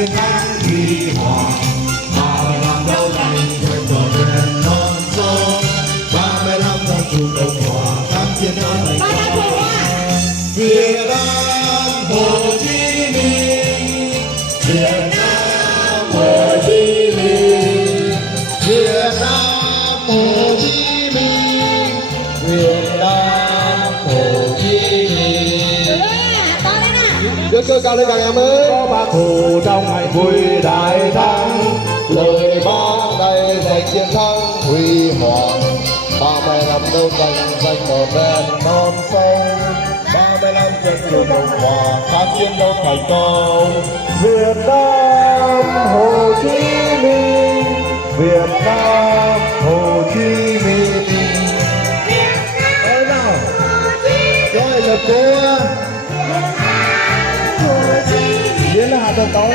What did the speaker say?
chiến thắng huy hoàng. 35 đấu tranh trên bờ biển non sông, 35 năm chủ Cộng hòa kháng chiến đấu thành công. Việt Nam Hồ Chí Minh, Việt Nam Hồ Chí Minh, Việt Nam Hồ Chí Minh, Việt Nam Hồ Chí Minh. Giơ cơ cao lên các em ơi. Có Bác Hồ trong ngày vui đại thắng, lời Bác đây giành chiến thắng huy hoàng. 35 đấu tranh giành bờ ven non sông, 35 dân chủ Cộng hòa kháng chiến đấu thành công. Việt Nam Hồ Chí Minh, Việt Nam Hồ Chí Minh. Ôi nào, rồi là cô. Diễn là hạt tàu.